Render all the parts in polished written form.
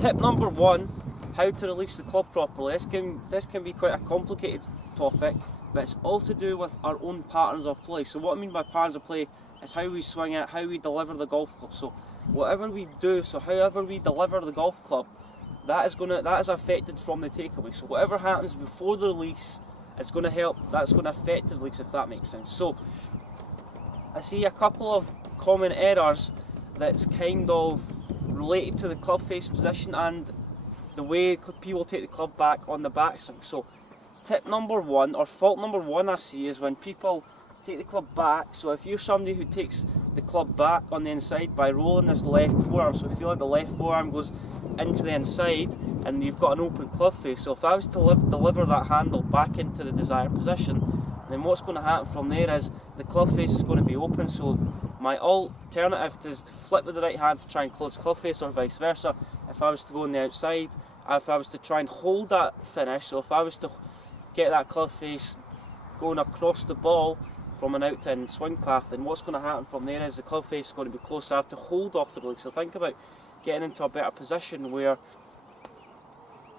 tip number one, how to release the club properly. This can be quite a complicated topic, but it's all to do with our own patterns of play. So what I mean by patterns of play is how we swing it, how we deliver the golf club. So whatever we do, so however we deliver the golf club, that is affected from the takeaway. So whatever happens before the release is going to help, that's going to affect the release, if that makes sense. So I see a couple of common errors that's kind of related to the club face position and the way people take the club back on the backswing. So tip number one, or fault number one I see, is when people take the club back. So if you're somebody who takes the club back on the inside by rolling this left forearm, so if you like the left forearm goes into the inside and you've got an open club face, so if I was to deliver that handle back into the desired position, then what's going to happen from there is the club face is going to be open. So my alternative is to flip with the right hand to try and close club face, or vice versa. If I was to go on the outside, if I was to try and hold that finish, so if I was to get that club face going across the ball from an out to in swing path, then what's going to happen from there is the club face is going to be close. I have to hold off the release. So think about getting into a better position where,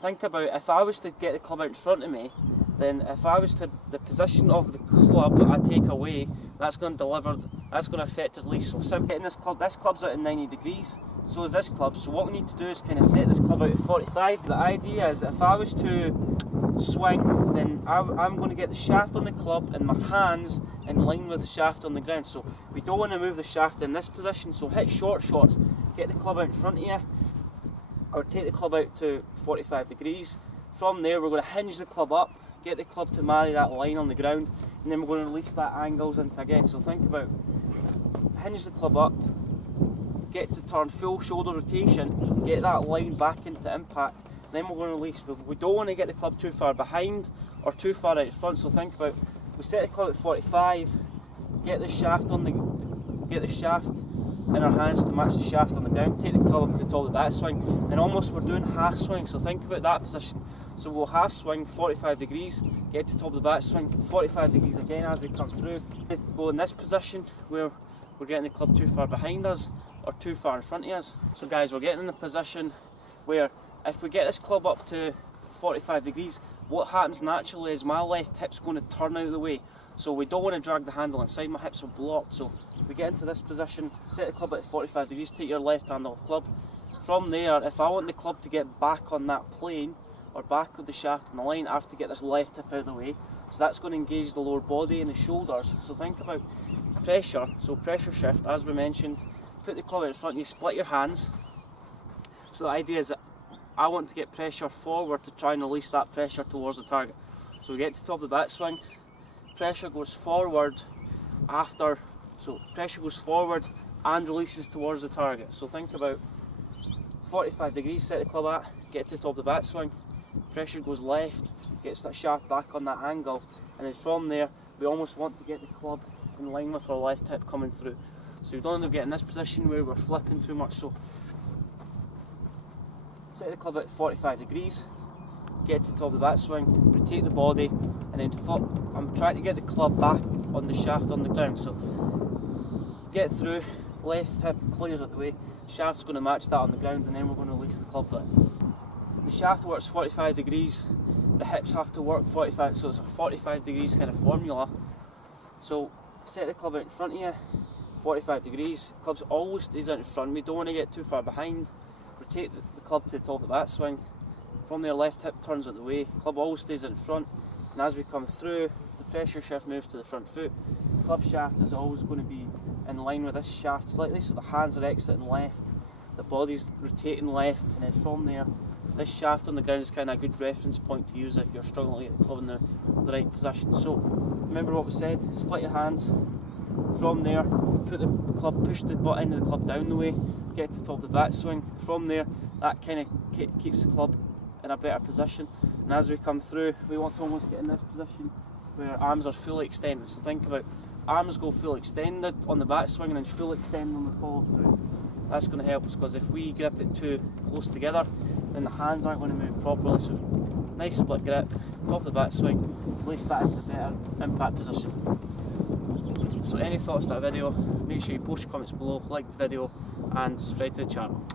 think about if I was to get the club out in front of me, then if I was to, the position of the club that I take away, that's going to affect the release. So simply getting this club's out at 90 degrees, so is this club. So what we need to do is kind of set this club out at 45. The idea is if I was to swing, then I'm going to get the shaft on the club and my hands in line with the shaft on the ground. So we don't want to move the shaft in this position, so hit short shots, get the club out in front of you, or take the club out to 45 degrees. From there we're going to hinge the club up, get the club to marry that line on the ground, and then we're going to release that angles into again. So think about, hinge the club up, get to turn full shoulder rotation, get that line back into impact, then we're going to release. We don't want to get the club too far behind or too far out in front. So think about, we set the club at 45, get the shaft in our hands to match the shaft on the ground, take the club up to the top of the backswing, then almost we're doing half swing. So think about that position. So we'll half swing 45 degrees, get to the top of the backswing, 45 degrees again as we come through. Go in this position where we're getting the club too far behind us or too far in front of us. So guys, we're getting in a position where if we get this club up to 45 degrees, what happens naturally is my left hip's going to turn out of the way. So we don't want to drag the handle inside, my hips are blocked. So we get into this position, set the club at 45 degrees, take your left hand off the club. From there, if I want the club to get back on that plane, or back with the shaft on the line, I have to get this left hip out of the way. So that's going to engage the lower body and the shoulders. So think about pressure, so pressure shift, as we mentioned, put the club out in front, you split your hands. So the idea is that I want to get pressure forward to try and release that pressure towards the target. So we get to the top of the backswing, pressure goes forward after, so pressure goes forward and releases towards the target. So think about 45 degrees, set the club at, get to the top of the backswing, pressure goes left, gets that shaft back on that angle, and then from there we almost want to get the club in line with our left hip coming through. So we don't end up getting this position where we're flipping too much. So set the club at 45 degrees, get to the top of the backswing, rotate the body, and then flip. I'm trying to get the club back on the shaft on the ground. So get through, left hip clears out the way, shaft's going to match that on the ground, and then we're going to release the club back. The shaft works 45 degrees, the hips have to work 45, so it's a 45 degrees kind of formula. So set the club out in front of you, 45 degrees, club's always stays out in front, we don't want to get too far behind. Rotate the club to the top of the backswing, from there left hip turns out the way, club always stays out in front, and as we come through, the pressure shift moves to the front foot. Club shaft is always going to be in line with this shaft slightly, so the hands are exiting left, the body's rotating left, and then from there, this shaft on the ground is kind of a good reference point to use if you're struggling to get the club in the right position. So remember what we said, split your hands, from there put the club, push the butt end of the club down the way, get to the top of the backswing. From there, that kind of keeps the club in a better position, and as we come through we want to almost get in this position where arms are fully extended. So think about arms go full extended on the backswing and then full extended on the follow through. That's going to help us, because if we grip it too close together then the hands aren't going to move properly. So nice split grip, top of the backswing, place that into a better impact position. So any thoughts on that video, make sure you post your comments below, like the video and subscribe to the channel.